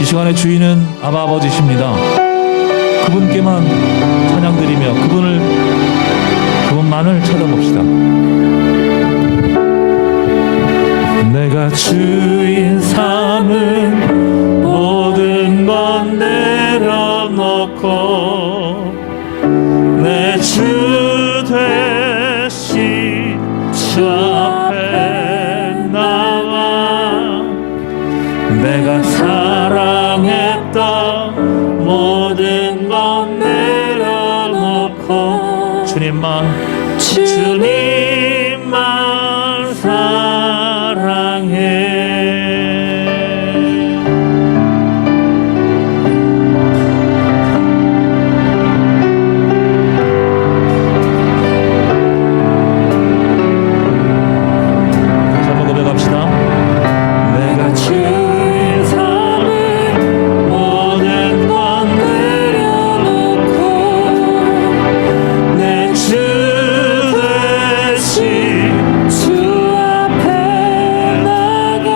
이 시간의 주인은 아바 아버지십니다. 그분께만 찬양드리며 그분만을 찾아봅시다. 내가 주인 삼은 모든 건 내려놓고 내 주 되신 주 앞에 나와 내가 사랑했던 모든 건 내려놓고 주님만 사랑해. 다시 한번 고백합시다. 내가 주인 삼은 모든 건 내려놓고 내 주 되신 주 앞에 나가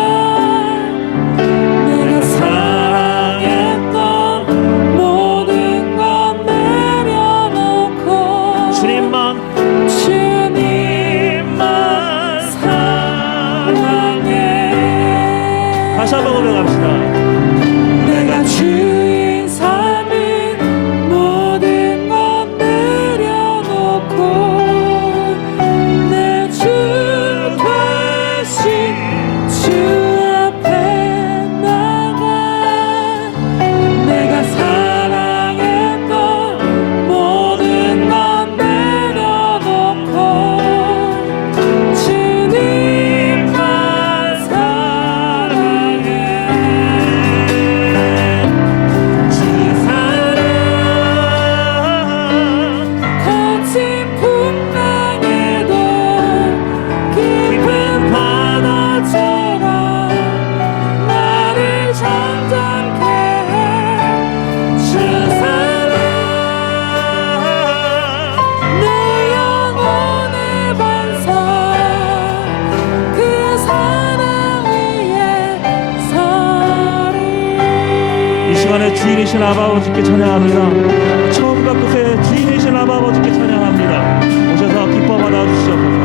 내가 사랑했던 모든 건 내려놓고 주님만 사랑해. 다시 한번 고백합시다. 내가 주인 삼은 모든 건 내려놓고 내 주 되신 주 앞에 나가 내가 사랑했던 모든 건 내려놓고 주님만 사랑해. 주 사랑 거친 풍랑에도 깊은 바다처럼 나를 잠잠케 해. 주 사랑 내 영혼의 반석 그 사랑 위에 서리. 이 시간에 주인이신 아바 아버지께 찬양합니다. 처음과 끝에 주인이신 아바 아버지께 찬양합니다. 오셔서 기뻐 받아주시옵소서.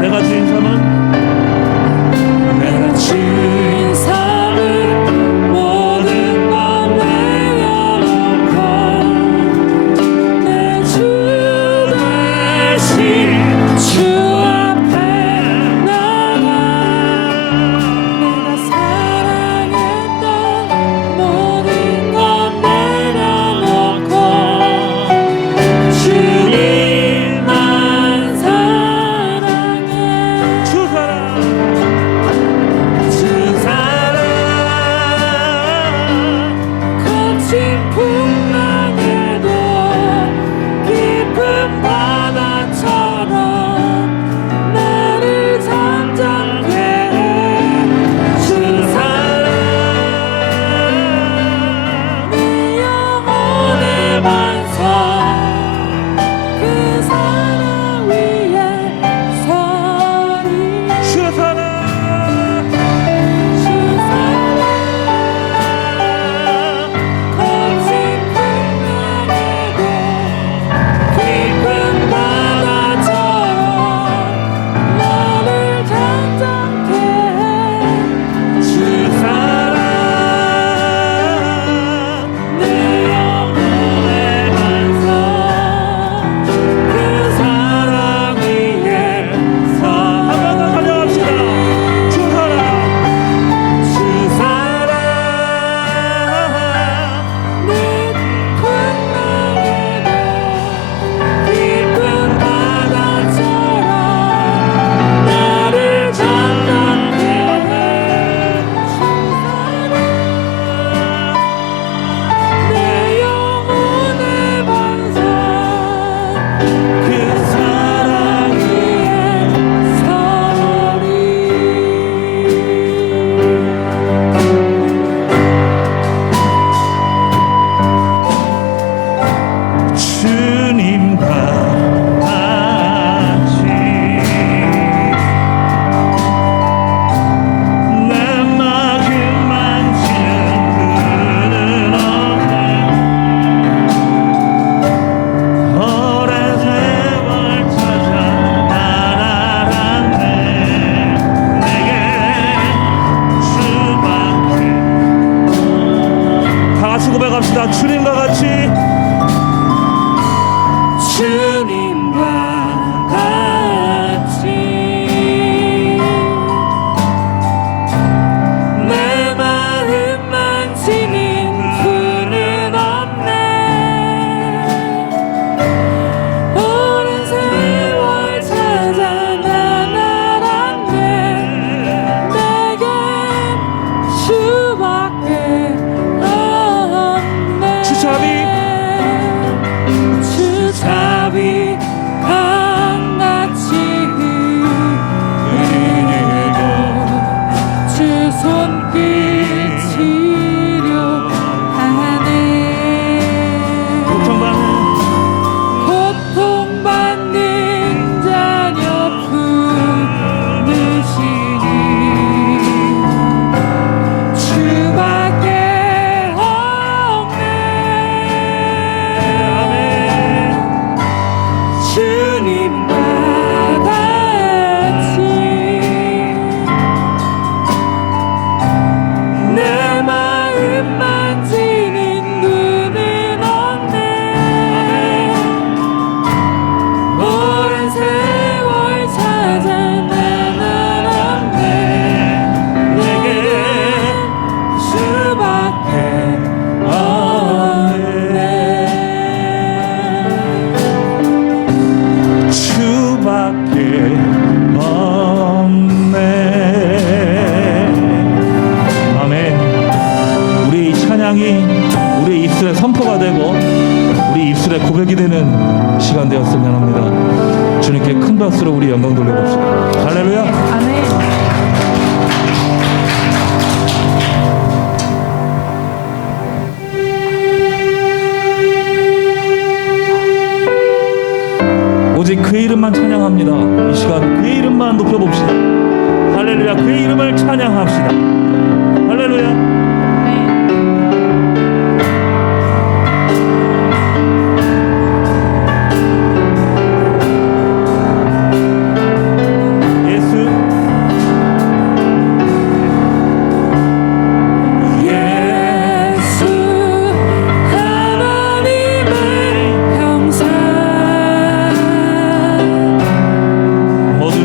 내가 주인 삼은 모든 건 내려놓고 내 주 되신 주 앞에 나가 내가 사랑했던 모든 건 내려놓고 나갑시다. 주님과 같이 주님과 같이 내 마음 만지는 분은 없네. 오랜 세월 찾아 난 알았네. 내겐 주밖에 없네. 주잡이 한낱이 흐르고 주 손길 치료하네. 고통받는 자녀 품으시니 주밖에 없네. 주님과 같이 내 마음 만지는 분은 없네. 오랜 세월 찾아 난 알았네. 내게 주밖에 없네. 주밖에 없네. 아멘. 우리 이 찬양이 우리 입술의 선포가 되고 우리 입술의 고백이 되는 시간 되었으면 합니다. 주님께 큰 박수로 우리 영광 돌려봅시다. 할렐루야. 아멘. 오직 그 이름만 찬양합니다. 이 시간 그의 이름만 높여봅시다. 할렐루야. 그의 이름을 찬양합시다. 할렐루야. 예수 예수 하나님의 형상 모든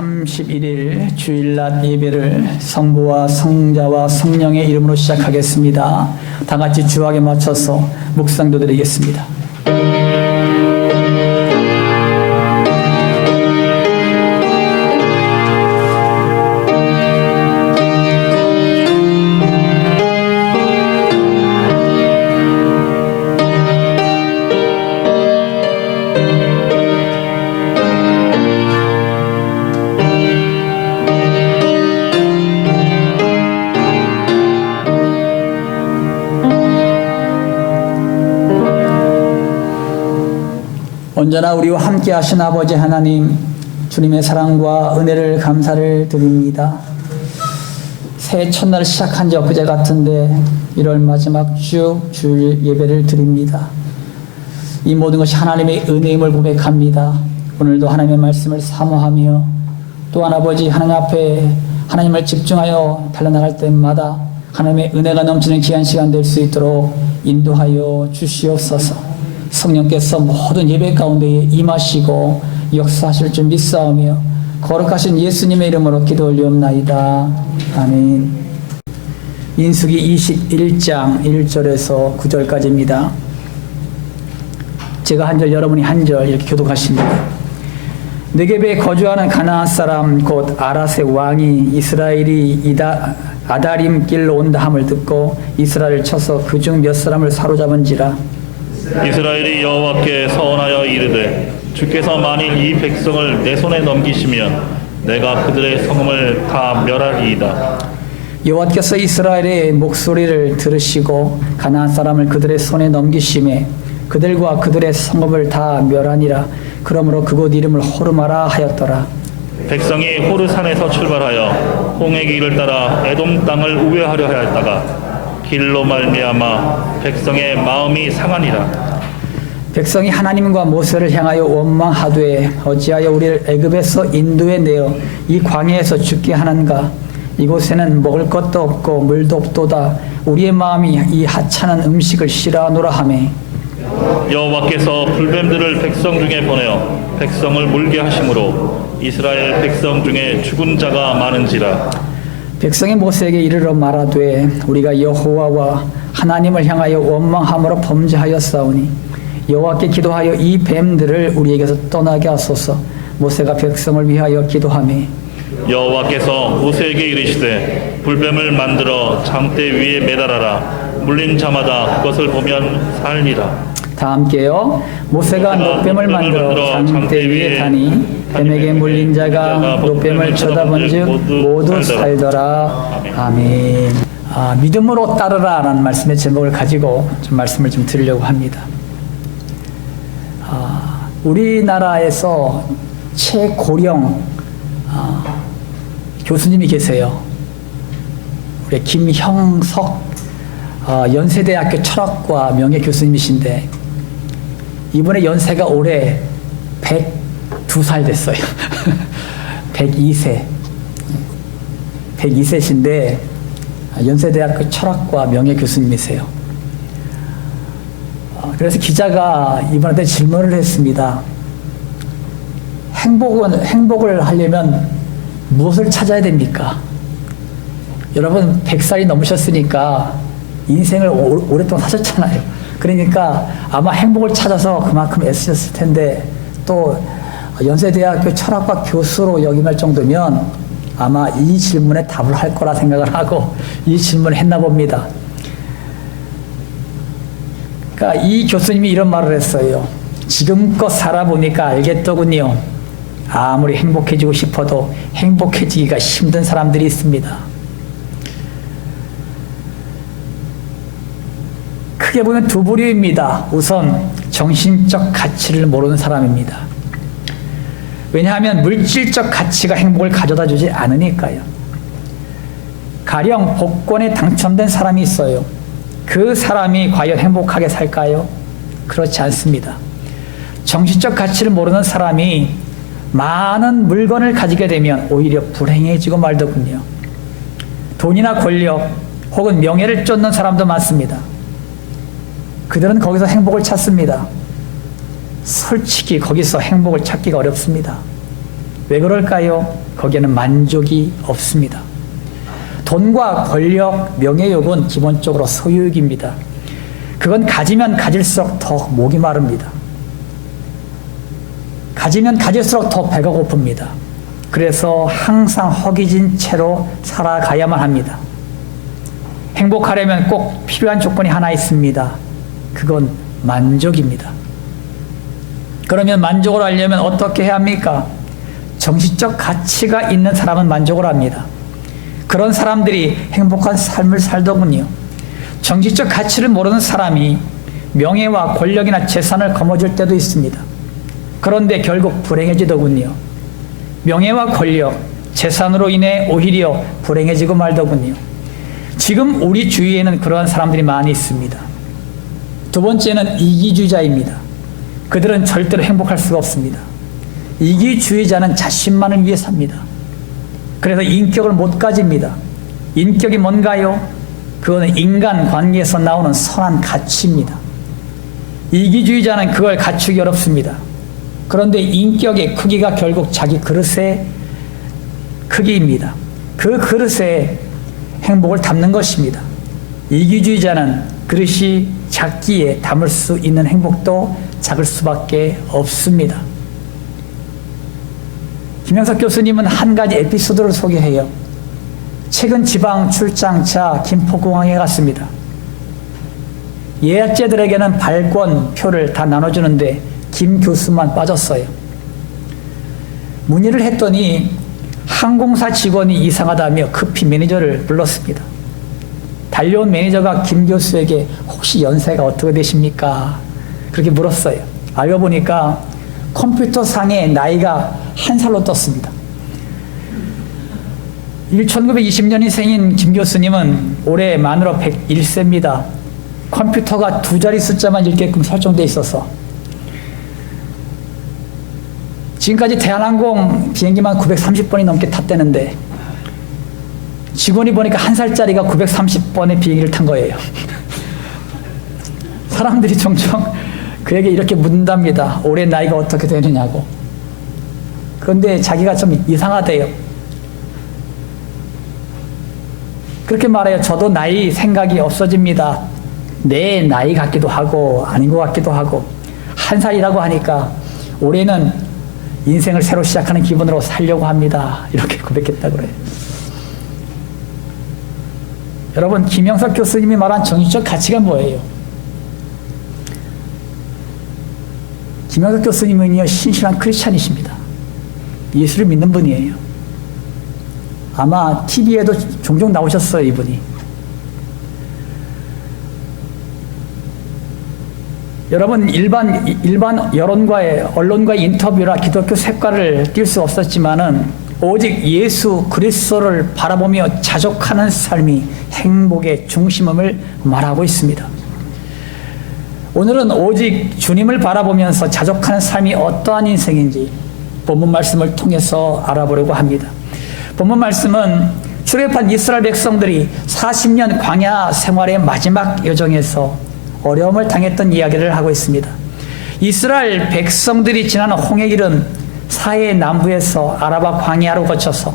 31일 주일낮 예배를 성부와 성자와 성령의 이름으로 시작하겠습니다. 다 같이 주악에 맞춰서 묵상도 드리겠습니다. 언제나 우리와 함께 하신 아버지 하나님, 주님의 사랑과 은혜를 감사를 드립니다. 새해 첫날 시작한 지 엊그제 같은데 1월 마지막 주 주일 예배를 드립니다. 이 모든 것이 하나님의 은혜임을 고백합니다. 오늘도 하나님의 말씀을 사모하며 또한 아버지 하나님 앞에 하나님을 집중하여 달려나갈 때마다 하나님의 은혜가 넘치는 귀한 시간 될 수 있도록 인도하여 주시옵소서. 성령께서 모든 예배 가운데 임하시고 역사하실 줄 믿사오며 거룩하신 예수님의 이름으로 기도 올리옵나이다. 아멘. 민수기 21장 1절에서 9절까지입니다. 제가 한 절, 여러분이 한 절 이렇게 교독하십니다. 네겝에 거주하는 가나안 사람 곧 아랏의 왕이 이스라엘이 아다림 길로 온다 함을 듣고 이스라엘을 쳐서 그중 몇 사람을 사로잡은지라. 이스라엘이 여호와께 서원하여 이르되 주께서 만일 이 백성을 내 손에 넘기시면 내가 그들의 성읍을 다 멸하리이다. 여호와께서 이스라엘의 목소리를 들으시고 가나안 사람을 그들의 손에 넘기심에 그들과 그들의 성읍을 다 멸하니라. 그러므로 그곳 이름을 호르마라 하였더라. 백성이 호르산에서 출발하여 홍해 길을 따라 에돔 땅을 우회하려 하였다가 길로 말미암아 백성의 마음이 상하니라. 백성이 하나님과 모세를 향하여 원망하되 어찌하여 우리를 애굽에서 인도해 내어 이 광야에서 죽게 하는가. 이곳에는 먹을 것도 없고 물도 없도다. 우리의 마음이 이 하찮은 음식을 싫어하노라 하매. 여호와께서 불뱀들을 백성 중에 보내어 백성을 물게 하심으로 이스라엘 백성 중에 죽은 자가 많은지라. 백성이 모세에게 이르러 말하되 우리가 여호와와 하나님을 향하여 원망함으로 범죄하였사오니 여호와께 기도하여 이 뱀들을 우리에게서 떠나게 하소서. 모세가 백성을 위하여 기도하매 여호와께서 모세에게 이르시되 불뱀을 만들어 장대 위에 매달아라. 물린 자마다 그것을 보면 살리라. 다 함께요. 모세가 노뱀을 만들어 장대 위에 다니 뱀에게 물린 자가 노뱀을 쳐다본즉 모두 살더라. 아멘. 믿음으로 따르라 라는 말씀의 제목을 가지고 좀 말씀을 좀 드리려고 합니다. 우리나라에서 최고령 교수님이 계세요. 우리 김형석 연세대학교 철학과 명예교수님이신데 이번에 연세가 올해 102살 됐어요. 102세. 102세신데 연세대학교 철학과 명예교수님이세요. 그래서 기자가 이번에 질문을 했습니다. 행복을 하려면 무엇을 찾아야 됩니까? 여러분 100살이 넘으셨으니까 인생을 오랫동안 사셨잖아요. 그러니까 아마 행복을 찾아서 그만큼 애쓰셨을 텐데 또 연세대학교 철학과 교수로 역임할 정도면 아마 이 질문에 답을 할 거라 생각을 하고 이 질문을 했나 봅니다. 그러니까 이 교수님이 이런 말을 했어요. 지금껏 살아보니까 알겠더군요. 아무리 행복해지고 싶어도 행복해지기가 힘든 사람들이 있습니다. 크게 보면 두 부류입니다. 우선 정신적 가치를 모르는 사람입니다. 왜냐하면 물질적 가치가 행복을 가져다 주지 않으니까요. 가령 복권에 당첨된 사람이 있어요. 그 사람이 과연 행복하게 살까요? 그렇지 않습니다. 정신적 가치를 모르는 사람이 많은 물건을 가지게 되면 오히려 불행해지고 말더군요. 돈이나 권력 혹은 명예를 쫓는 사람도 많습니다. 그들은 거기서 행복을 찾습니다. 솔직히 거기서 행복을 찾기가 어렵습니다. 왜 그럴까요? 거기에는 만족이 없습니다. 돈과 권력, 명예욕은 기본적으로 소유욕입니다. 그건 가지면 가질수록 더 목이 마릅니다. 가지면 가질수록 더 배가 고픕니다. 그래서 항상 허기진 채로 살아가야만 합니다. 행복하려면 꼭 필요한 조건이 하나 있습니다. 그건 만족입니다. 그러면 만족을 하려면 어떻게 해야 합니까? 정신적 가치가 있는 사람은 만족을 합니다. 그런 사람들이 행복한 삶을 살더군요. 정신적 가치를 모르는 사람이 명예와 권력이나 재산을 거머쥘 때도 있습니다. 그런데 결국 불행해지더군요. 명예와 권력, 재산으로 인해 오히려 불행해지고 말더군요. 지금 우리 주위에는 그러한 사람들이 많이 있습니다. 두 번째는 이기주의자입니다. 그들은 절대로 행복할 수가 없습니다. 이기주의자는 자신만을 위해 삽니다. 그래서 인격을 못 가집니다. 인격이 뭔가요? 그거는 인간관계에서 나오는 선한 가치입니다. 이기주의자는 그걸 갖추기 어렵습니다. 그런데 인격의 크기가 결국 자기 그릇의 크기입니다. 그 그릇에 행복을 담는 것입니다. 이기주의자는 그릇이 작기에 담을 수 있는 행복도 작을 수밖에 없습니다. 김영석 교수님은 한 가지 에피소드를 소개해요. 최근 지방 출장차 김포공항에 갔습니다. 예약제들에게는 발권표를 다 나눠주는데 김 교수만 빠졌어요. 문의를 했더니 항공사 직원이 이상하다며 급히 매니저를 불렀습니다. 달려온 매니저가 김 교수에게 혹시 연세가 어떻게 되십니까? 그렇게 물었어요. 알고 보니까 컴퓨터상에 나이가 한 살로 떴습니다. 1920년생인 김 교수님은 올해 만으로 101세입니다. 컴퓨터가 두 자리 숫자만 읽게끔 설정되어 있어서 지금까지 대한항공 비행기만 930번이 넘게 탔다는데 직원이 보니까 한 살짜리가 930번의 비행기를 탄 거예요. 사람들이 종종 그에게 이렇게 묻는답니다. 올해 나이가 어떻게 되느냐고. 그런데 자기가 좀 이상하대요. 그렇게 말해요. 저도 나이 생각이 없어집니다. 내 나이 같기도 하고 아닌 것 같기도 하고 한 살이라고 하니까 올해는 인생을 새로 시작하는 기분으로 살려고 합니다. 이렇게 고백했다고 그래요. 여러분, 김영석 교수님이 말한 정신적 가치가 뭐예요? 김영석 교수님은요, 신실한 크리스찬이십니다. 예수를 믿는 분이에요. 아마 TV에도 종종 나오셨어요, 이분이. 여러분, 일반 여론과의 언론과의 인터뷰라 기독교 색깔을 띌 수 없었지만은 오직 예수 그리스도를 바라보며 자족하는 삶이 행복의 중심임을 말하고 있습니다. 오늘은 오직 주님을 바라보면서 자족하는 삶이 어떠한 인생인지 본문 말씀을 통해서 알아보려고 합니다. 본문 말씀은 출애굽한 이스라엘 백성들이 40년 광야 생활의 마지막 여정에서 어려움을 당했던 이야기를 하고 있습니다. 이스라엘 백성들이 지나는 홍해길은 사해 남부에서 아라바 광야로 거쳐서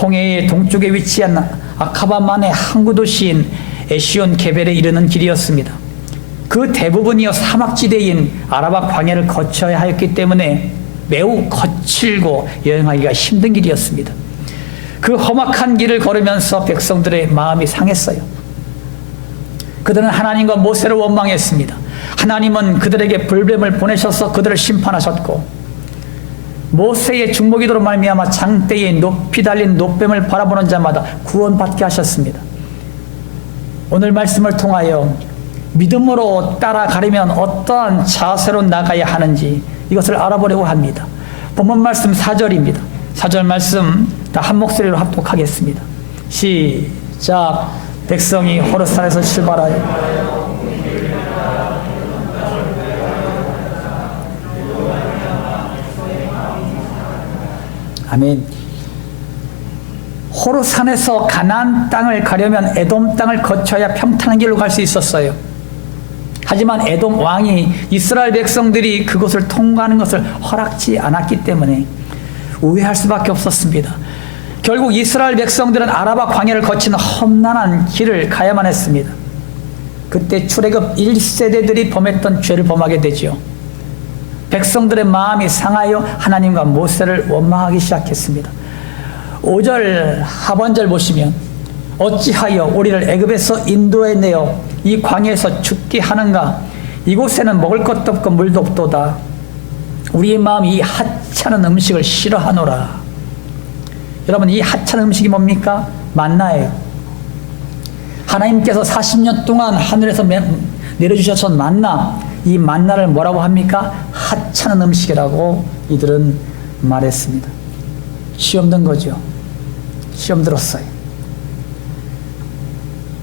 홍해의 동쪽에 위치한 아카바만의 항구 도시인 에시온 게벨에 이르는 길이었습니다. 그 대부분이요 사막지대인 아라바 광야를 거쳐야 하였기 때문에 매우 거칠고 여행하기가 힘든 길이었습니다. 그 험악한 길을 걸으면서 백성들의 마음이 상했어요. 그들은 하나님과 모세를 원망했습니다. 하나님은 그들에게 불뱀을 보내셔서 그들을 심판하셨고 모세의 중보기도로 말미암아 장대에 높이 달린 높뱀을 바라보는 자마다 구원받게 하셨습니다. 오늘 말씀을 통하여 믿음으로 따라가려면 어떠한 자세로 나가야 하는지 이것을 알아보려고 합니다. 본문 말씀 4절입니다. 4절 말씀 다 한 목소리로 합독하겠습니다. 시작. 백성이 호르산에서 출발하여 아멘. 호르산에서 가나안 땅을 가려면 에돔 땅을 거쳐야 평탄한 길로 갈 수 있었어요. 하지만 에돔 왕이 이스라엘 백성들이 그곳을 통과하는 것을 허락지 않았기 때문에 우회할 수밖에 없었습니다. 결국 이스라엘 백성들은 아라바 광야를 거친 험난한 길을 가야만 했습니다. 그때 출애굽 1세대들이 범했던 죄를 범하게 되죠. 백성들의 마음이 상하여 하나님과 모세를 원망하기 시작했습니다. 5절 하반절 보시면 어찌하여 우리를 애굽에서 인도해 내어 이 광야에서 죽게 하는가? 이곳에는 먹을 것도 없고 물도 없도다. 우리의 마음이 이 하찮은 음식을 싫어하노라. 여러분, 이 하찮은 음식이 뭡니까? 만나예요. 하나님께서 40년 동안 하늘에서 내려주셨던 만나, 이 만나를 뭐라고 합니까? 하찮은 음식이라고 이들은 말했습니다. 시험 든 거죠. 시험 들었어요.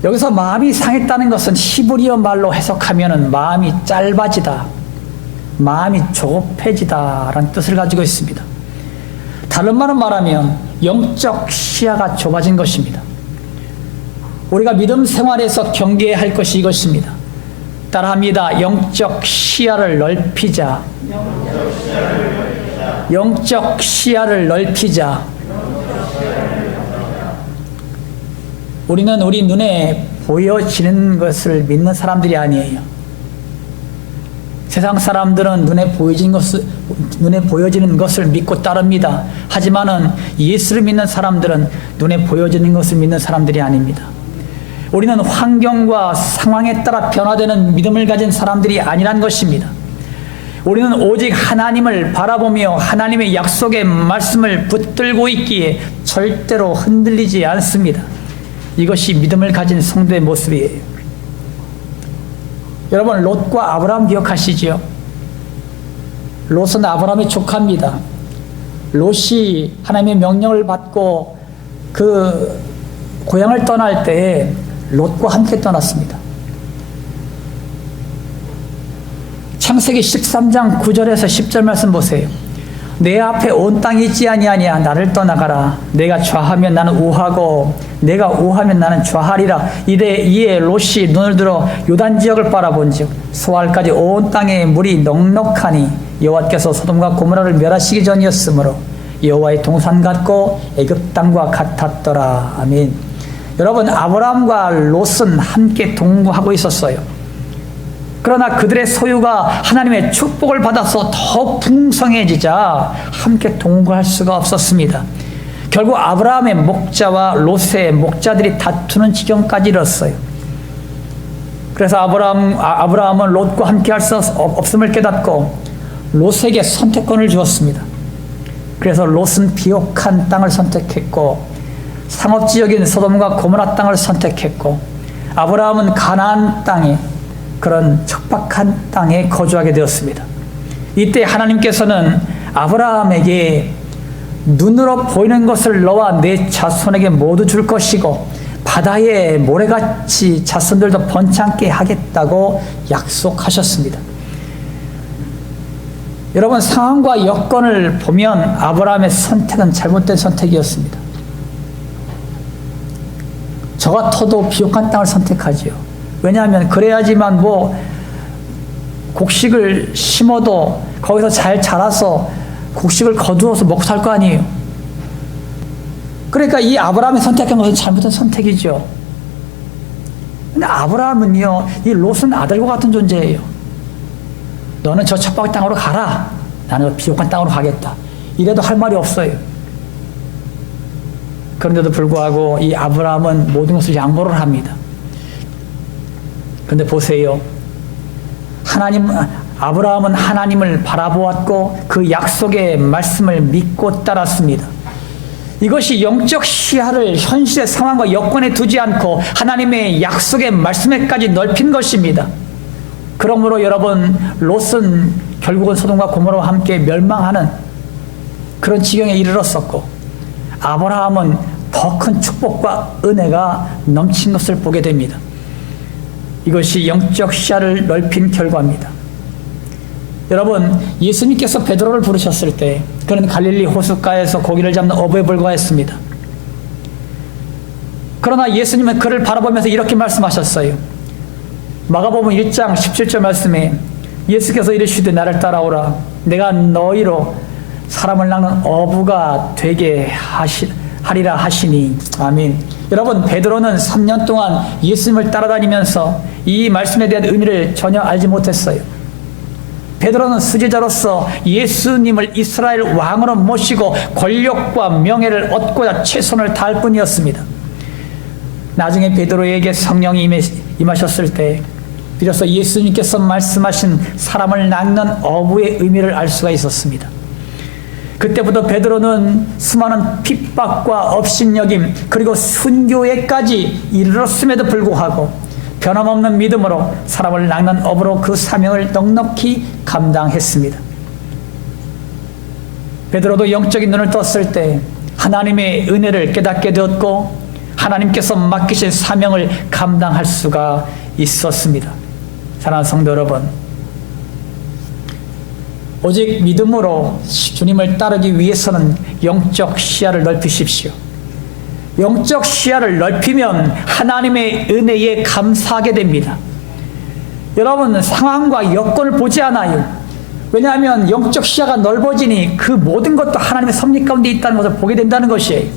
여기서 마음이 상했다는 것은 히브리어 말로 해석하면 마음이 짧아지다, 마음이 조급해지다 라는 뜻을 가지고 있습니다. 다른 말로 말하면 영적 시야가 좁아진 것입니다. 우리가 믿음 생활에서 경계해야 할 것이 이것입니다. 따라합니다. 영적 시야를 넓히자. 영적 시야를 넓히자. 우리는 우리 눈에 보여지는 것을 믿는 사람들이 아니에요. 세상 사람들은 눈에 보여지는 것을 믿고 따릅니다. 하지만은 예수를 믿는 사람들은 눈에 보여지는 것을 믿는 사람들이 아닙니다. 우리는 환경과 상황에 따라 변화되는 믿음을 가진 사람들이 아니란 것입니다. 우리는 오직 하나님을 바라보며 하나님의 약속의 말씀을 붙들고 있기에 절대로 흔들리지 않습니다. 이것이 믿음을 가진 성도의 모습이에요. 여러분, 롯과 아브라함 기억하시죠? 롯은 아브라함의 조카입니다. 롯이 하나님의 명령을 받고 그 고향을 떠날 때에 롯과 함께 떠났습니다. 창세기 13장 9절에서 10절 말씀 보세요. 내 앞에 온 땅이 있지 아니하냐. 나를 떠나가라. 내가 좌하면 나는 우하고 내가 우하면 나는 좌하리라. 이에 롯이 눈을 들어 요단 지역을 바라본즉 소알까지 온 땅에 물이 넉넉하니 여호와께서 소돔과 고모라를 멸하시기 전이었으므로 여호와의 동산 같고 애굽 땅과 같았더라. 아멘. 여러분, 아브라함과 롯은 함께 동거하고 있었어요. 그러나 그들의 소유가 하나님의 축복을 받아서 더 풍성해지자 함께 동거할 수가 없었습니다. 결국 아브라함의 목자와 롯의 목자들이 다투는 지경까지 이뤘어요. 그래서 아브라함은 롯과 함께 할 수 없음을 깨닫고 롯에게 선택권을 주었습니다. 그래서 롯은 비옥한 땅을 선택했고 상업지역인 소돔과 고모라 땅을 선택했고 아브라함은 가나안 땅에 그런 척박한 땅에 거주하게 되었습니다. 이때 하나님께서는 아브라함에게 눈으로 보이는 것을 너와 내 자손에게 모두 줄 것이고 바다의 모래같이 자손들도 번창게 하겠다고 약속하셨습니다. 여러분, 상황과 여건을 보면 아브라함의 선택은 잘못된 선택이었습니다. 저 같아도 비옥한 땅을 선택하지요. 왜냐하면 그래야지만 곡식을 심어도 거기서 잘 자라서 곡식을 거두어서 먹고 살 거 아니에요. 그러니까 이 아브라함이 선택한 것은 잘못된 선택이죠. 근데 아브라함은요, 이 롯은 아들과 같은 존재예요. 너는 저 척박 땅으로 가라. 나는 비옥한 땅으로 가겠다. 이래도 할 말이 없어요. 그런데도 불구하고 이 아브라함은 모든 것을 양보를 합니다. 그런데 보세요. 아브라함은 하나님을 바라보았고 그 약속의 말씀을 믿고 따랐습니다. 이것이 영적 시야를 현실의 상황과 여건에 두지 않고 하나님의 약속의 말씀에까지 넓힌 것입니다. 그러므로 여러분, 롯은 결국은 소돔과 고모라와 함께 멸망하는 그런 지경에 이르렀었고 아브라함은 더 큰 축복과 은혜가 넘친 것을 보게 됩니다. 이것이 영적 시야를 넓힌 결과입니다. 여러분, 예수님께서 베드로를 부르셨을 때 그는 갈릴리 호숫가에서 고기를 잡는 어부에 불과했습니다. 그러나 예수님은 그를 바라보면서 이렇게 말씀하셨어요. 마가복음 1장 17절 말씀에 예수께서 이르시되 나를 따라오라. 내가 너희로 사람을 낚는 어부가 되게 하리라 하시니. 아멘. 여러분, 베드로는 3년 동안 예수님을 따라다니면서 이 말씀에 대한 의미를 전혀 알지 못했어요. 베드로는 수제자로서 예수님을 이스라엘 왕으로 모시고 권력과 명예를 얻고자 최선을 다할 뿐이었습니다. 나중에 베드로에게 성령이 임하셨을 때 비로소 예수님께서 말씀하신 사람을 낚는 어부의 의미를 알 수가 있었습니다. 그때부터 베드로는 수많은 핍박과 업신여김 그리고 순교에까지 이르렀음에도 불구하고 변함없는 믿음으로 사람을 낚는 업으로 그 사명을 넉넉히 감당했습니다. 베드로도 영적인 눈을 떴을 때 하나님의 은혜를 깨닫게 되었고 하나님께서 맡기신 사명을 감당할 수가 있었습니다. 사랑하는 성도 여러분, 오직 믿음으로 주님을 따르기 위해서는 영적 시야를 넓히십시오. 영적 시야를 넓히면 하나님의 은혜에 감사하게 됩니다. 여러분, 상황과 여건을 보지 않아요. 왜냐하면 영적 시야가 넓어지니 그 모든 것도 하나님의 섭리 가운데 있다는 것을 보게 된다는 것이에요.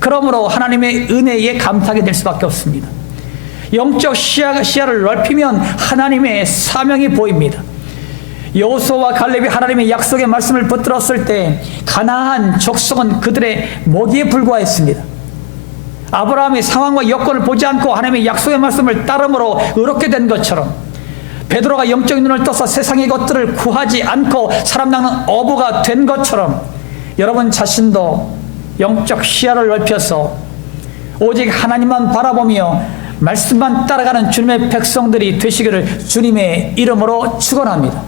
그러므로 하나님의 은혜에 감사하게 될 수밖에 없습니다. 영적 시야를 넓히면 하나님의 사명이 보입니다. 여호수아와 갈렙이 하나님의 약속의 말씀을 붙들었을 때 가나안 족속은 그들의 먹이에 불과했습니다. 아브라함이 상황과 여건을 보지 않고 하나님의 약속의 말씀을 따름으로 의롭게 된 것처럼 베드로가 영적인 눈을 떠서 세상의 것들을 구하지 않고 사람 낚는 어부가 된 것처럼 여러분 자신도 영적 시야를 넓혀서 오직 하나님만 바라보며 말씀만 따라가는 주님의 백성들이 되시기를 주님의 이름으로 축원합니다.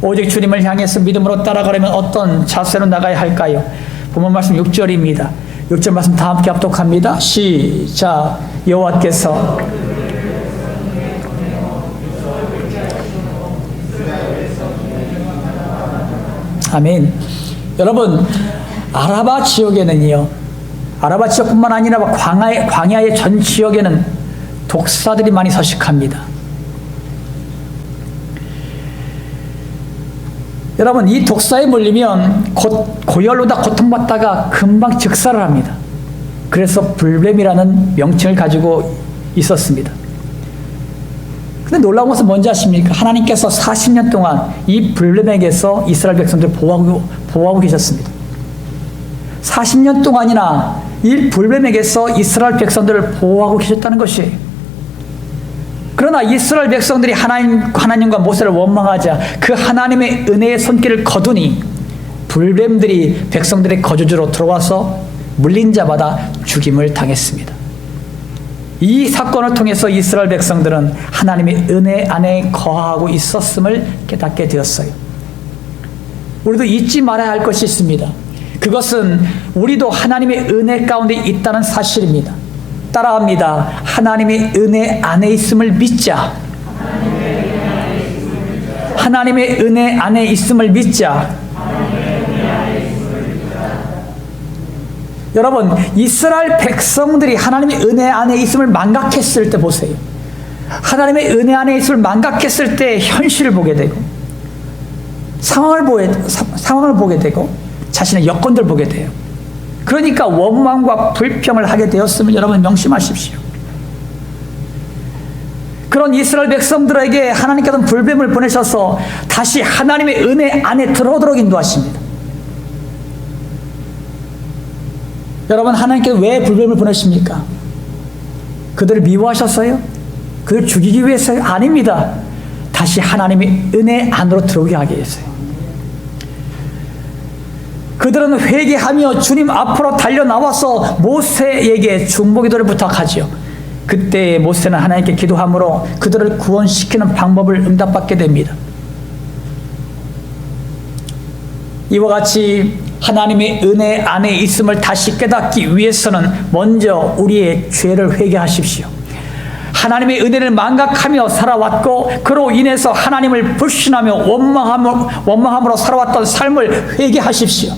오직 주님을 향해서 믿음으로 따라가려면 어떤 자세로 나가야 할까요? 본문 말씀 6절입니다. 6절 말씀 다 함께 합독합니다. 시작. 여호와께서 아멘. 여러분, 아라바 지역에는요, 아라바 지역뿐만 아니라 광야의 전 지역에는 독사들이 많이 서식합니다. 여러분, 이 독사에 물리면 고열로 다 고통받다가 금방 즉사를 합니다. 그래서 불뱀이라는 명칭을 가지고 있었습니다. 근데 놀라운 것은 뭔지 아십니까? 하나님께서 40년 동안 이 불뱀에게서 이스라엘 백성들을 보호하고 계셨습니다. 40년 동안이나 이 불뱀에게서 이스라엘 백성들을 보호하고 계셨다는 것이에요. 그러나 이스라엘 백성들이 하나님과 모세를 원망하자 그 하나님의 은혜의 손길을 거두니 불뱀들이 백성들의 거주지로 들어와서 물린 자마다 죽임을 당했습니다. 이 사건을 통해서 이스라엘 백성들은 하나님의 은혜 안에 거하고 있었음을 깨닫게 되었어요. 우리도 잊지 말아야 할 것이 있습니다. 그것은 우리도 하나님의 은혜 가운데 있다는 사실입니다. 따라합니다. 하나님의 은혜 안에 있음을 믿자. 하나님의 은혜 안에 있음을 믿자. 여러분, 이스라엘 백성들이 하나님의 은혜 안에 있음을 망각했을 때 보세요. 하나님의 은혜 안에 있음을 망각했을 때 현실을 보게 되고 상황을 보게 되고 자신의 여건들을 보게 돼요. 그러니까 원망과 불평을 하게 되었음을 여러분 명심하십시오. 그런 이스라엘 백성들에게 하나님께서는 불뱀을 보내셔서 다시 하나님의 은혜 안에 들어오도록 인도하십니다. 여러분, 하나님께서 왜 불뱀을 보내십니까? 그들을 미워하셨어요? 그들을 죽이기 위해서요? 아닙니다. 다시 하나님의 은혜 안으로 들어오게 하기 위해서요. 그들은 회개하며 주님 앞으로 달려나와서 모세에게 중보기도를 부탁하지요. 그때 모세는 하나님께 기도함으로 그들을 구원시키는 방법을 응답받게 됩니다. 이와 같이 하나님의 은혜 안에 있음을 다시 깨닫기 위해서는 먼저 우리의 죄를 회개하십시오. 하나님의 은혜를 망각하며 살아왔고 그로 인해서 하나님을 불신하며 원망함으로 살아왔던 삶을 회개하십시오.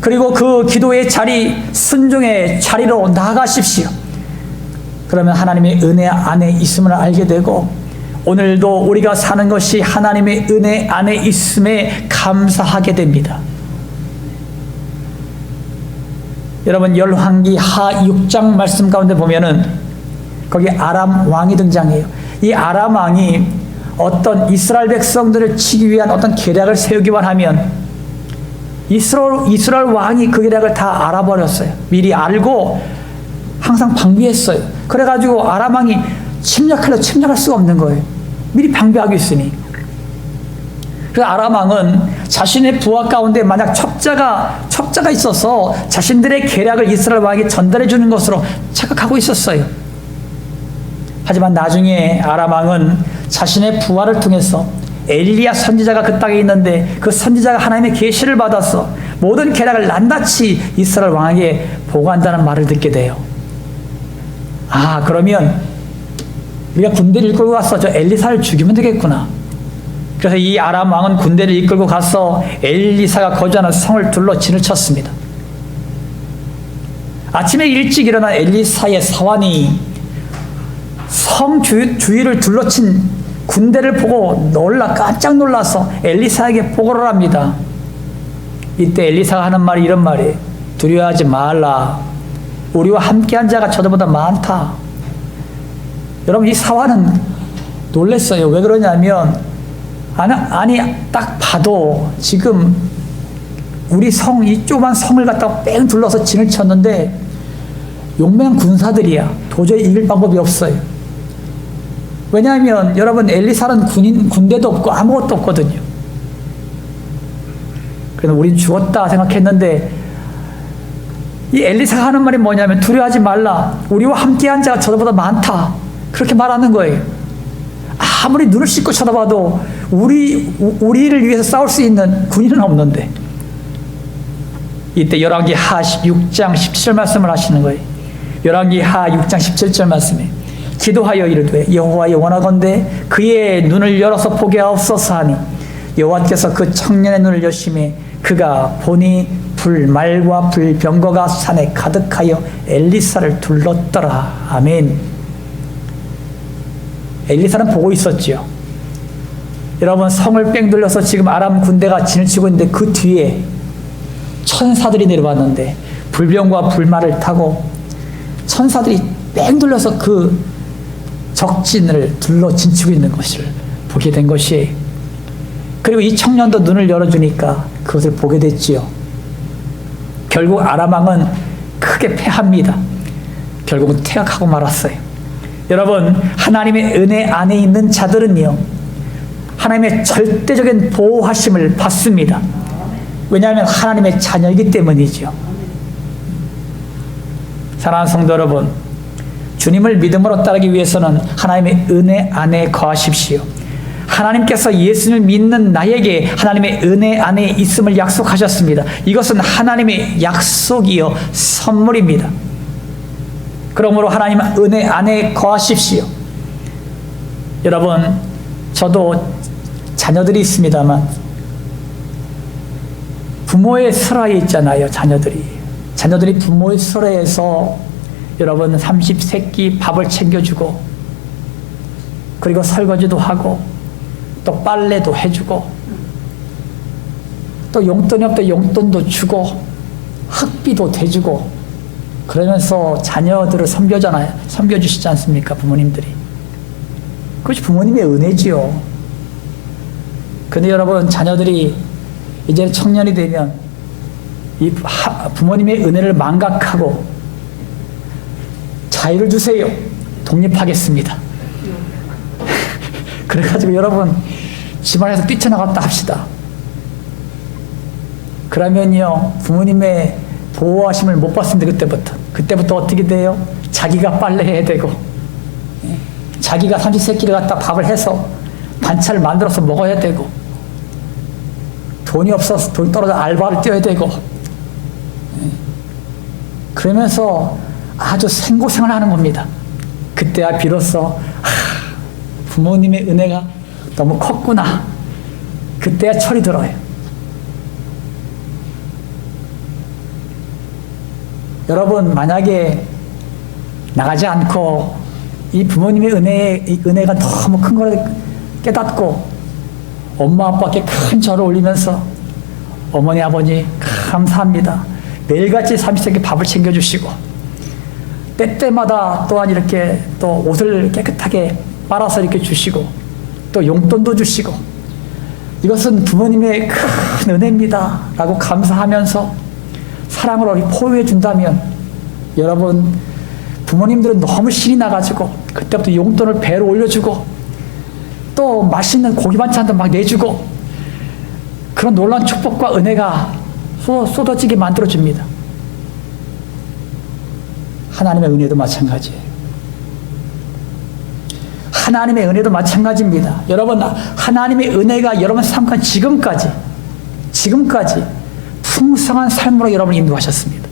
그리고 그 기도의 자리, 순종의 자리로 나아가십시오. 그러면 하나님의 은혜 안에 있음을 알게 되고 오늘도 우리가 사는 것이 하나님의 은혜 안에 있음에 감사하게 됩니다. 여러분 열왕기 하 6장 말씀 가운데 보면은 거기 아람 왕이 등장해요. 이 아람 왕이 어떤 이스라엘 백성들을 치기 위한 어떤 계략을 세우기만 하면 이스라엘 왕이 그 계략을 다 알아버렸어요. 미리 알고 항상 방비했어요. 그래가지고 아람 왕이 침략하려고 침략할 수가 없는 거예요. 미리 방비하고 있으니. 그래서 아람 왕은 자신의 부하 가운데 만약 첩자가 있어서 자신들의 계략을 이스라엘 왕에게 전달해 주는 것으로 착각하고 있었어요. 하지만 나중에 아람 왕은 자신의 부하를 통해서 엘리야 선지자가 그 땅에 있는데 그 선지자가 하나님의 계시를 받아서 모든 계략을 낱낱이 이스라엘 왕에게 보고한다는 말을 듣게 돼요. 아, 그러면 우리가 군대를 이끌고 가서 저 엘리사를 죽이면 되겠구나. 그래서 이 아람 왕은 군대를 이끌고 가서 엘리사가 거주하는 성을 둘러 진을 쳤습니다. 아침에 일찍 일어난 엘리사의 사환이 성 주위를 둘러친 군대를 보고 깜짝 놀라서 엘리사에게 보고를 합니다. 이때 엘리사가 하는 말이 이런 말이에요. 두려워하지 말라. 우리와 함께한 자가 저들보다 많다. 여러분 이 사환은 놀랐어요. 왜 그러냐면 아니 딱 봐도 지금 우리 이 조그만 성을 갖다가 뺑 둘러서 진을 쳤는데 용맹한 군사들이야. 도저히 이길 방법이 없어요. 왜냐하면 여러분 엘리사는 군대도 없고 아무것도 없거든요. 그래서 우린 죽었다 생각했는데 이 엘리사가 하는 말이 뭐냐면 두려워하지 말라. 우리와 함께한 자가 저보다 많다. 그렇게 말하는 거예요. 아무리 눈을 씻고 쳐다봐도 우리를 위해서 싸울 수 있는 군인은 없는데 이때 열왕기 하 6장 17절 말씀을 하시는 거예요. 열왕기 하 6장 17절 말씀에 기도하여 이르되 여호와 영원하건대 그의 눈을 열어서 보게 하옵소서 하니 여호와께서 그 청년의 눈을 여심해 그가 보니 불말과 불병거가 산에 가득하여 엘리사를 둘렀더라. 아멘. 엘리사는 보고 있었지요. 여러분 성을 뺑 둘러서 지금 아람 군대가 진을 치고 있는데 그 뒤에 천사들이 내려왔는데 불병과 불말을 타고 천사들이 뺑 둘러서 그 적진을 둘러 진치고 있는 것을 보게 된 것이에요. 그리고 이 청년도 눈을 열어주니까 그것을 보게 됐지요. 결국 아람 왕은 크게 패합니다. 결국은 퇴각하고 말았어요. 여러분 하나님의 은혜 안에 있는 자들은요 하나님의 절대적인 보호하심을 받습니다. 왜냐하면 하나님의 자녀이기 때문이죠. 사랑하는 성도 여러분, 주님을 믿음으로 따르기 위해서는 하나님의 은혜 안에 거하십시오. 하나님께서 예수님을 믿는 나에게 하나님의 은혜 안에 있음을 약속하셨습니다. 이것은 하나님의 약속이요 선물입니다. 그러므로 하나님 은혜 안에 거하십시오. 여러분, 저도 자녀들이 있습니다만 부모의 설화에 있잖아요. 자녀들이 부모의 설화에서 여러분 30세끼 밥을 챙겨주고 그리고 설거지도 하고 또 빨래도 해주고 또 용돈이 없다 용돈도 주고 학비도 대주고 그러면서 자녀들을 섬겨주시지 않습니까? 부모님들이. 그것이 부모님의 은혜지요. 근데 여러분 자녀들이 이제 청년이 되면 이 부모님의 은혜를 망각하고 자유를 주세요. 독립하겠습니다. 그래가지고 여러분 집안에서 뛰쳐나갔다 합시다. 그러면요 부모님의 보호하심을 못 받습니다. 그때부터 어떻게 돼요? 자기가 빨래해야 되고 자기가 30세끼를 갖다 밥을 해서 반찬을 만들어서 먹어야 되고 돈이 없어서 돈 떨어져 알바를 뛰어야 되고 그러면서 아주 생고생을 하는 겁니다. 그때야 비로소 부모님의 은혜가 너무 컸구나. 그때야 철이 들어요. 여러분 만약에 나가지 않고 이 부모님의 이 은혜가 너무 큰 걸 깨닫고 엄마 아빠께 큰 절을 올리면서 어머니 아버지 감사합니다. 매일같이 삼시세끼 밥을 챙겨주시고 때때마다 또한 이렇게 또 옷을 깨끗하게 빨아서 이렇게 주시고 또 용돈도 주시고 이것은 부모님의 큰 은혜입니다 라고 감사하면서 사랑으로 포유해 준다면 여러분 부모님들은 너무 신이 나가지고 그때부터 용돈을 배로 올려주고 또 맛있는 고기 반찬도 막 내주고 그런 놀라운 축복과 은혜가 쏟아지게 만들어줍니다. 하나님의 은혜도 마찬가지예요. 하나님의 은혜도 마찬가지입니다. 여러분 하나님의 은혜가 여러분 삶 가운데 지금까지 풍성한 삶으로 여러분을 인도하셨습니다.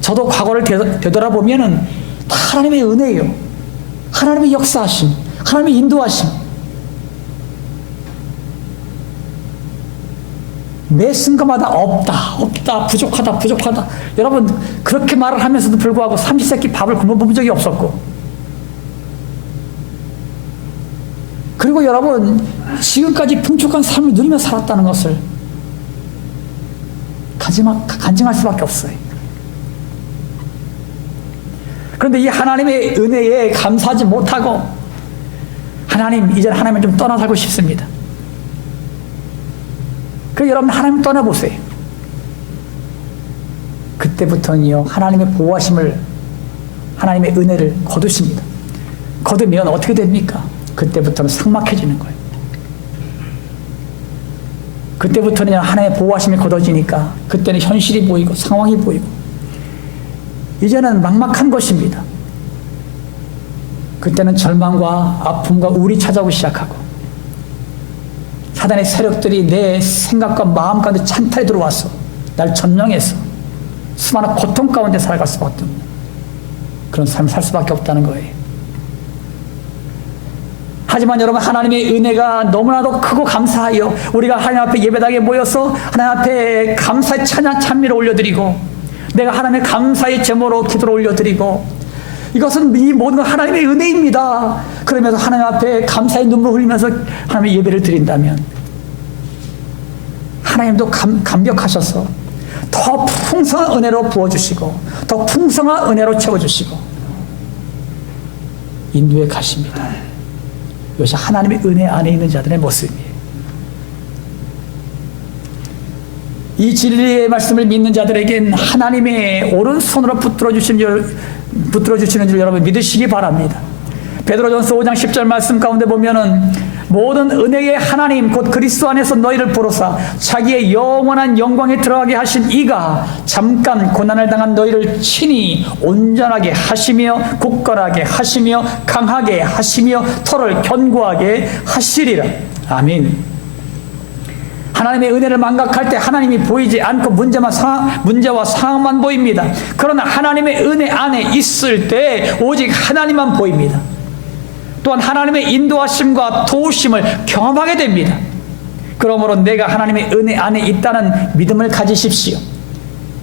저도 과거를 되돌아보면은 다 하나님의 은혜예요. 하나님의 역사하심, 하나님의 인도하심. 매 순간마다 없다, 부족하다. 여러분 그렇게 말을 하면서도 불구하고 삼시세끼 밥을 굶어 본 적이 없었고 그리고 여러분 지금까지 풍족한 삶을 누리며 살았다는 것을 간증할 수밖에 없어요. 그런데 이 하나님의 은혜에 감사하지 못하고 하나님 이제 하나님을 좀 떠나 살고 싶습니다. 그래서 여러분 하나님을 떠나보세요. 그때부터는요 하나님의 보호하심을 하나님의 은혜를 거두십니다. 거두면 어떻게 됩니까? 그때부터는 삭막해지는 거예요. 그때부터는 하나님의 보호하심이 거둬지니까 그때는 현실이 보이고 상황이 보이고 이제는 막막한 것입니다. 그때는 절망과 아픔과 우울이 찾아오기 시작하고 사단의 세력들이 내 생각과 마음 가운데 찬탈이 들어와서 날 점령해서 수많은 고통 가운데 살아갈 수밖에 없는 그런 삶을 살 수밖에 없다는 거예요. 하지만 여러분 하나님의 은혜가 너무나도 크고 감사하여 우리가 하나님 앞에 예배당에 모여서 하나님 앞에 감사의 찬양 찬미를 올려드리고 내가 하나님의 감사의 제목으로 기도를 올려드리고 이것은 이 모든 건 하나님의 은혜입니다. 그러면서 하나님 앞에 감사의 눈물 흘리면서 하나님의 예배를 드린다면 하나님도 감격하셔서 더 풍성한 은혜로 부어주시고 더 풍성한 은혜로 채워주시고 인도해 가십니다. 이것이 하나님의 은혜 안에 있는 자들의 모습이에요. 이 진리의 말씀을 믿는 자들에겐 하나님의 오른손으로 붙들어 주시는 줄 여러분 믿으시기 바랍니다. 베드로전서 5장 10절 말씀 가운데 보면은 모든 은혜의 하나님 곧 그리스도 안에서 너희를 부르사 자기의 영원한 영광에 들어가게 하신 이가 잠깐 고난을 당한 너희를 친히 온전하게 하시며 굳건하게 하시며 강하게 하시며 터를 견고하게 하시리라. 아멘. 하나님의 은혜를 망각할 때 하나님이 보이지 않고 문제와 상황만 보입니다. 그러나 하나님의 은혜 안에 있을 때 오직 하나님만 보입니다. 또한 하나님의 인도하심과 도우심을 경험하게 됩니다. 그러므로 내가 하나님의 은혜 안에 있다는 믿음을 가지십시오.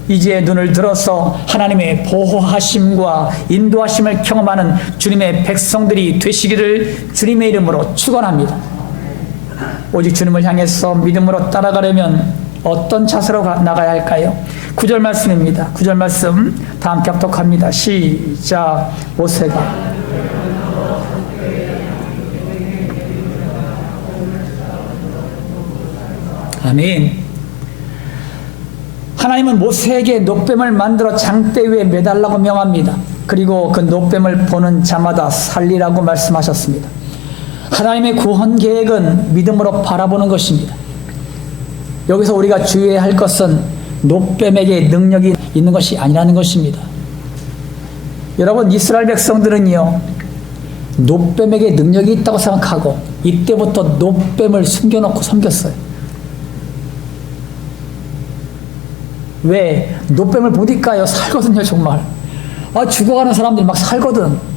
이제 눈을 들어서 하나님의 보호하심과 인도하심을 경험하는 주님의 백성들이 되시기를 주님의 이름으로 축원합니다. 오직 주님을 향해서 믿음으로 따라가려면 어떤 자세로 나가야 할까요? 9절 말씀입니다. 9절 말씀 다 함께 합독합니다. 시작. 모세가 아멘. 하나님은 모세에게 놋뱀을 만들어 장대 위에 매달라고 명합니다. 그리고 그 놋뱀을 보는 자마다 살리라고 말씀하셨습니다. 하나님의 구원 계획은 믿음으로 바라보는 것입니다. 여기서 우리가 주의해야 할 것은 놋뱀에게 능력이 있는 것이 아니라는 것입니다. 여러분 이스라엘 백성들은요 놋뱀에게 능력이 있다고 생각하고 이때부터 놋뱀을 숨겨놓고 섬겼어요. 왜? 놋뱀을 보니까요 살거든요. 정말 죽어가는 사람들이 막 살거든.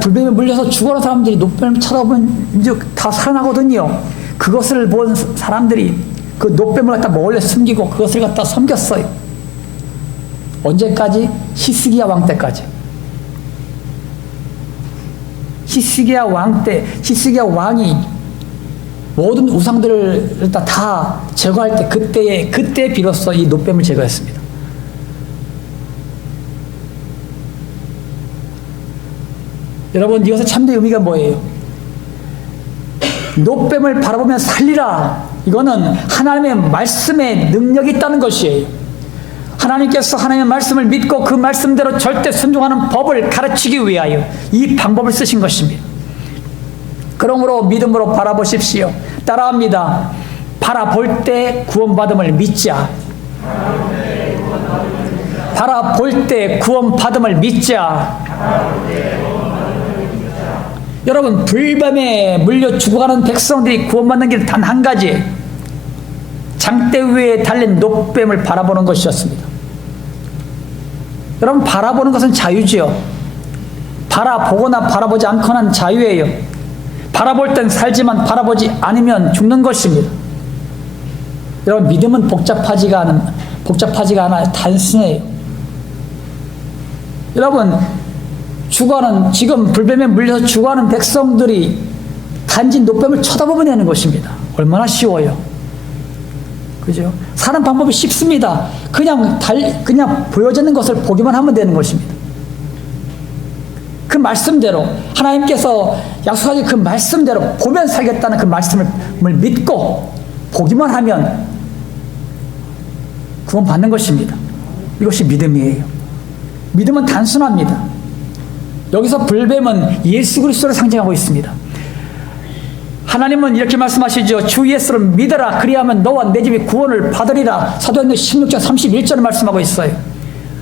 불뱀에 물려서 죽어가는 사람들이 놋뱀을 쳐다보면 이제 다 살아나거든요. 그것을 본 사람들이 그 놋뱀을 갖다 몰래 숨기고 그것을 갖다 섬겼어요. 언제까지? 히스기야 왕 때까지. 히스기야 왕 때 히스기야 왕이 모든 우상들을 다 제거할 때 그때 비로소 이 놋뱀을 제거했습니다. 여러분, 이것의 참된 의미가 뭐예요? 놋뱀을 바라보며 살리라. 이거는 하나님의 말씀에 능력이 있다는 것이에요. 하나님께서 하나님의 말씀을 믿고 그 말씀대로 절대 순종하는 법을 가르치기 위하여 이 방법을 쓰신 것입니다. 그러므로 믿음으로 바라보십시오. 따라합니다. 바라볼 때 구원받음을 믿자. 바라볼 때 구원받음을 믿자. 여러분, 불뱀에 물려 죽어가는 백성들이 구원받는 길 단 한 가지, 장대 위에 달린 놋뱀을 바라보는 것이었습니다. 여러분, 바라보는 것은 자유지요. 바라보거나 바라보지 않거나 자유예요. 바라볼 땐 살지만 바라보지 않으면 죽는 것입니다. 여러분, 믿음은 복잡하지가 않아요. 단순해요. 여러분, 지금 불뱀에 물려서 죽어가는 백성들이 단지 놋뱀을 쳐다보면 되는 것입니다. 얼마나 쉬워요. 그죠? 사는 방법이 쉽습니다. 그냥 보여지는 것을 보기만 하면 되는 것입니다. 그 말씀대로, 하나님께서 약속하신 그 말씀대로 보면 살겠다는 그 말씀을 믿고 보기만 하면 구원받는 것입니다. 이것이 믿음이에요. 믿음은 단순합니다. 여기서 불뱀은 예수 그리스도를 상징하고 있습니다. 하나님은 이렇게 말씀하시죠. 주 예수를 믿어라. 그리하면 너와 내 집이 구원을 받으리라. 사도행전 16장 31절을 말씀하고 있어요.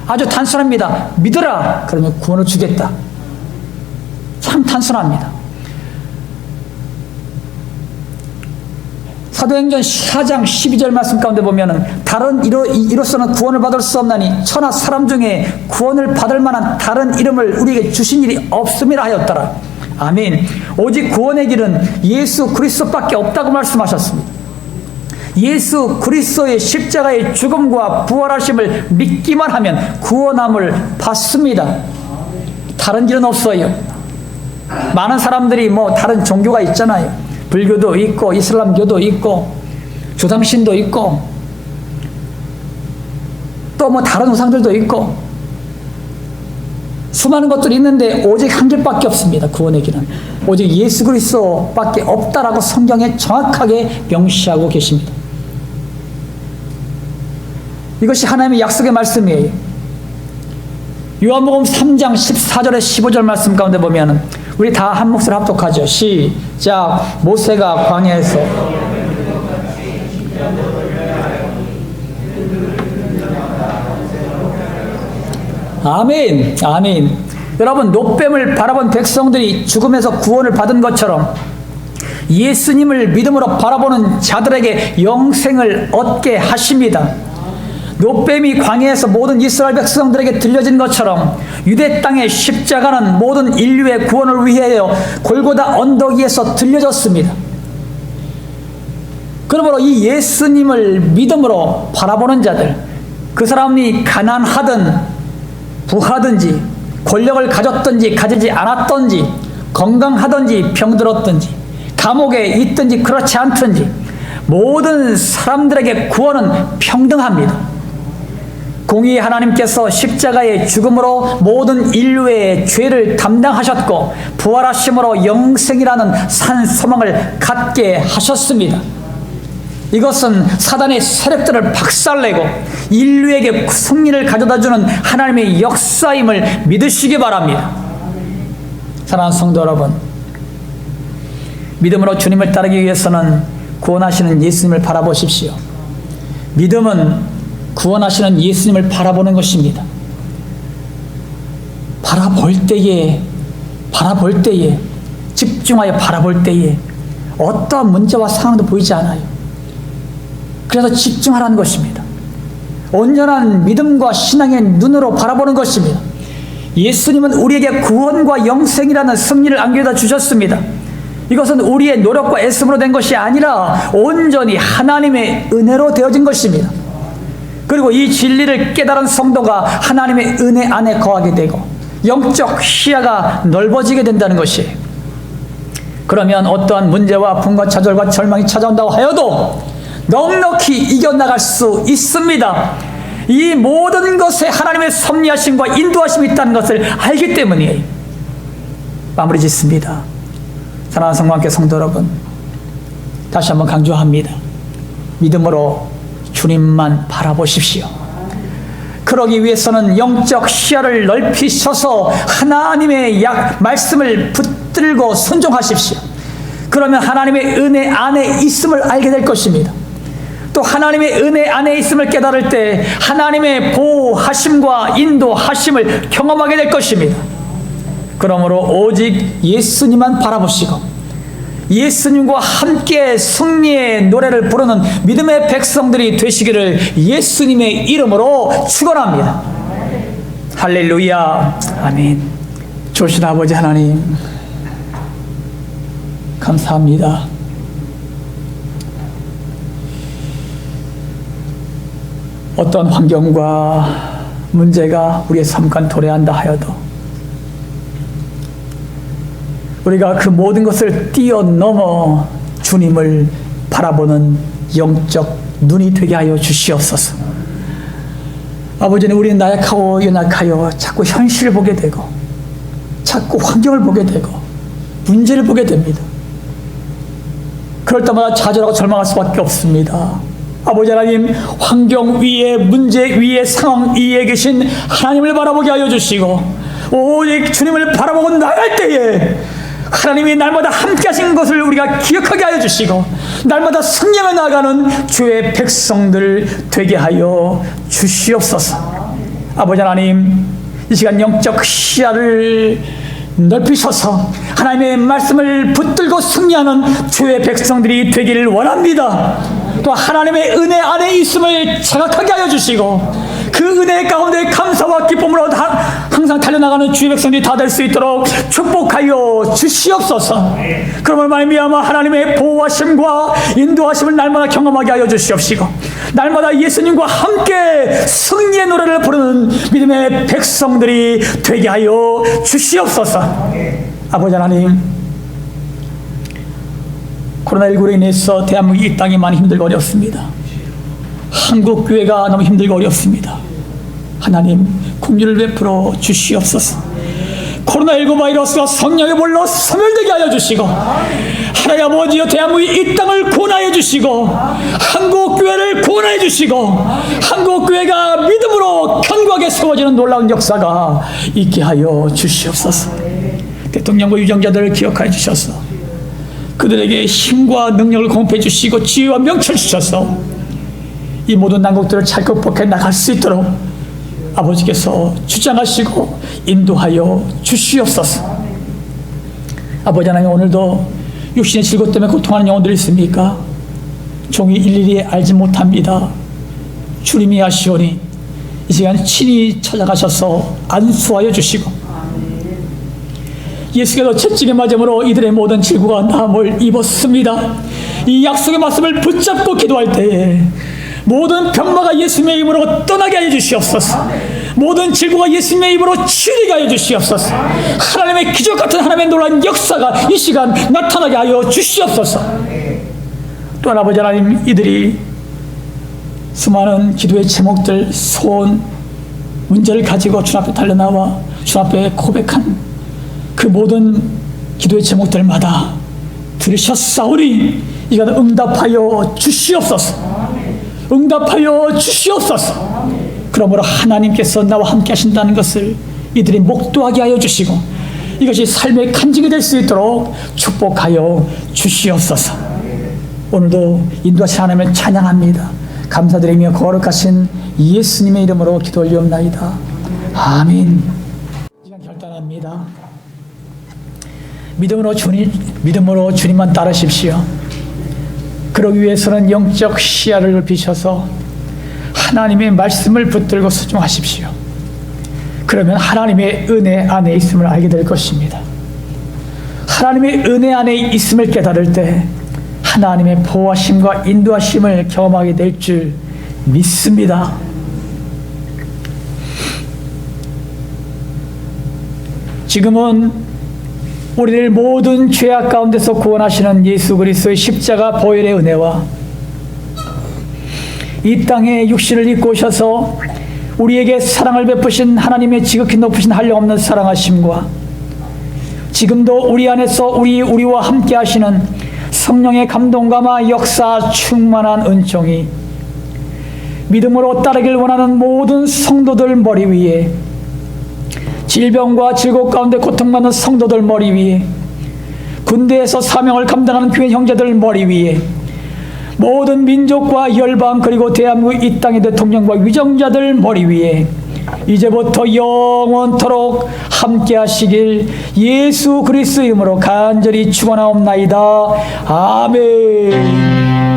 아주 단순합니다. 믿어라. 그러면 구원을 주겠다. 참 단순합니다. 사도행전 4장 12절 말씀 가운데 보면은 다른 이로서는 구원을 받을 수 없나니 천하 사람 중에 구원을 받을 만한 다른 이름을 우리에게 주신 일이 없음이라 하였더라. 아멘. 오직 구원의 길은 예수 그리스도밖에 없다고 말씀하셨습니다. 예수 그리스도의 십자가의 죽음과 부활하심을 믿기만 하면 구원함을 받습니다. 다른 길은 없어요. 많은 사람들이 다른 종교가 있잖아요. 불교도 있고 이슬람교도 있고 주상신도 있고 또 다른 우상들도 있고 수많은 것들이 있는데 오직 한 길밖에 없습니다. 구원의 길은 오직 예수 그리스도밖에 없다라고 성경에 정확하게 명시하고 계십니다. 이것이 하나님의 약속의 말씀이에요. 요한복음 3장 14절에 15절 말씀 가운데 보면은 우리 다 한 몫을 합독하죠. 시작. 모세가 광야에서 아멘. 아멘. 여러분, 놋뱀을 바라본 백성들이 죽음에서 구원을 받은 것처럼 예수님을 믿음으로 바라보는 자들에게 영생을 얻게 하십니다. 놋뱀이 광야에서 모든 이스라엘 백성들에게 들려진 것처럼 유대 땅의 십자가는 모든 인류의 구원을 위하여 골고다 언덕 위에서 들려졌습니다. 그러므로 이 예수님을 믿음으로 바라보는 자들, 그 사람이 가난하든 부하든지 권력을 가졌든지 가지지 않았든지 건강하든지 병들었든지 감옥에 있든지 그렇지 않든지 모든 사람들에게 구원은 평등합니다. 공의의 하나님께서 십자가의 죽음으로 모든 인류의 죄를 담당하셨고 부활하심으로 영생이라는 산 소망을 갖게 하셨습니다. 이것은 사단의 세력들을 박살내고 인류에게 승리를 가져다주는 하나님의 역사임을 믿으시기 바랍니다. 사랑하는 성도 여러분, 믿음으로 주님을 따르기 위해서는 구원하시는 예수님을 바라보십시오. 믿음은 구원하시는 예수님을 바라보는 것입니다. 바라볼 때에 집중하여 바라볼 때에 어떠한 문제와 상황도 보이지 않아요. 그래서 집중하라는 것입니다. 온전한 믿음과 신앙의 눈으로 바라보는 것입니다. 예수님은 우리에게 구원과 영생이라는 승리를 안겨다 주셨습니다. 이것은 우리의 노력과 애씀으로 된 것이 아니라 온전히 하나님의 은혜로 되어진 것입니다. 그리고 이 진리를 깨달은 성도가 하나님의 은혜 안에 거하게 되고 영적 시야가 넓어지게 된다는 것이에요. 그러면 어떠한 문제와 분과 좌절과 절망이 찾아온다고 하여도 넉넉히 이겨나갈 수 있습니다. 이 모든 것에 하나님의 섭리하심과 인도하심이 있다는 것을 알기 때문이에요. 마무리 짓습니다. 사랑하는 성도님께 성도 여러분, 다시 한번 강조합니다. 믿음으로 주님만 바라보십시오. 그러기 위해서는 영적 시야를 넓히셔서 하나님의 말씀을 붙들고 순종하십시오. 그러면 하나님의 은혜 안에 있음을 알게 될 것입니다. 또 하나님의 은혜 안에 있음을 깨달을 때 하나님의 보호하심과 인도하심을 경험하게 될 것입니다. 그러므로 오직 예수님만 바라보시고 예수님과 함께 승리의 노래를 부르는 믿음의 백성들이 되시기를 예수님의 이름으로 축원합니다. 할렐루야. 아멘. 좋으신 아버지 하나님, 감사합니다. 어떤 환경과 문제가 우리의 삶과 도래한다 하여도 우리가 그 모든 것을 뛰어넘어 주님을 바라보는 영적 눈이 되게 하여 주시옵소서. 아버지는 우리는 나약하고 연약하여 자꾸 현실을 보게 되고 자꾸 환경을 보게 되고 문제를 보게 됩니다. 그럴 때마다 좌절하고 절망할 수밖에 없습니다. 아버지 하나님, 환경 위에, 문제 위에, 상황 위에 계신 하나님을 바라보게 하여 주시고 오직 주님을 바라보고 나갈 때에 하나님이 날마다 함께 하신 것을 우리가 기억하게 하여 주시고 날마다 승리하며 나아가는 주의 백성들 되게 하여 주시옵소서. 아버지 하나님, 이 시간 영적 시야를 넓히셔서 하나님의 말씀을 붙들고 승리하는 주의 백성들이 되기를 원합니다. 또 하나님의 은혜 안에 있음을 자각하게 하여 주시고 그 은혜 가운데 감사와 기쁨으로 항상 달려나가는 주의 백성들이 다 될 수 있도록 축복하여 주시옵소서. 그러므로 말미암아 하나님의 보호하심과 인도하심을 날마다 경험하게 하여 주시옵시고 날마다 예수님과 함께 승리의 노래를 부르는 믿음의 백성들이 되게 하여 주시옵소서. 아버지 하나님, 코로나19로 인해서 대한민국 이 땅이 많이 힘들고 어렵습니다. 한국 교회가 너무 힘들고 어렵습니다. 하나님, 긍휼을 베풀어 주시옵소서. 코로나19 바이러스가 성령의 볼로 소멸되게 하여 주시고 하나님 아버지여 대한민국 이 땅을 구원하여 주시고 한국 교회를 구원하여 주시고 한국 교회가 믿음으로 견고하게 세워지는 놀라운 역사가 있게 하여 주시옵소서. 대통령과 유정자들을 기억하여 주셔서 그들에게 힘과 능력을 공급해 주시고 지혜와 명철 주셔서 이 모든 난국들을 잘 극복해 나갈 수 있도록 아버지께서 주장하시고 인도하여 주시옵소서. 아버지 하나님, 오늘도 육신의 질고 때문에 고통하는 영혼들이 있습니까? 종이 일일이 알지 못합니다. 주님이 아시오니 이 시간 친히 찾아가셔서 안수하여 주시고 예수께서 채찍에 맞음으로 이들의 모든 질고가 나음을 입었습니다. 이 약속의 말씀을 붙잡고 기도할 때에 모든 병마가 예수님의 이름으로 떠나게 하여 주시옵소서. 모든 질고가 예수님의 이름으로 치유되게 하여 주시옵소서. 하나님의 기적 같은 하나님의 놀라운 역사가 이 시간 나타나게 하여 주시옵소서. 또한 아버지 하나님, 이들이 수많은 기도의 제목들, 소원, 문제를 가지고 주님 앞에 달려나와 주님 앞에 고백한 그 모든 기도의 제목들마다 들으셨사오니 이가 응답하여 주시옵소서. 응답하여 주시옵소서. 그러므로 하나님께서 나와 함께 하신다는 것을 이들이 목도하게 하여 주시고 이것이 삶의 간증이 될 수 있도록 축복하여 주시옵소서. 오늘도 인도하신 하나님을 찬양합니다. 감사드리며 거룩하신 예수님의 이름으로 기도 올리옵나이다. 아멘. 시간 결단합니다. 믿음으로 주님만 따르십시오. 그러기 위해서는 영적 시야를 넓히셔서 하나님의 말씀을 붙들고 순종하십시오. 그러면 하나님의 은혜 안에 있음을 알게 될 것입니다. 하나님의 은혜 안에 있음을 깨달을 때 하나님의 보호하심과 인도하심을 경험하게 될 줄 믿습니다. 지금은 우리를 모든 죄악 가운데서 구원하시는 예수 그리스도의 십자가 보혈의 은혜와 이 땅에 육신을 입고 오셔서 우리에게 사랑을 베푸신 하나님의 지극히 높으신 한량없는 사랑하심과 지금도 우리 안에서 우리와 함께 하시는 성령의 감동감화 역사 충만한 은총이 믿음으로 따르길 원하는 모든 성도들 머리 위에, 질병과 질곡 가운데 고통받는 성도들 머리 위에, 군대에서 사명을 감당하는 교회 형제들 머리 위에, 모든 민족과 열방 그리고 대한민국 이 땅의 대통령과 위정자들 머리 위에 이제부터 영원토록 함께 하시길 예수 그리스도 이름으로 간절히 축원하옵나이다. 아멘.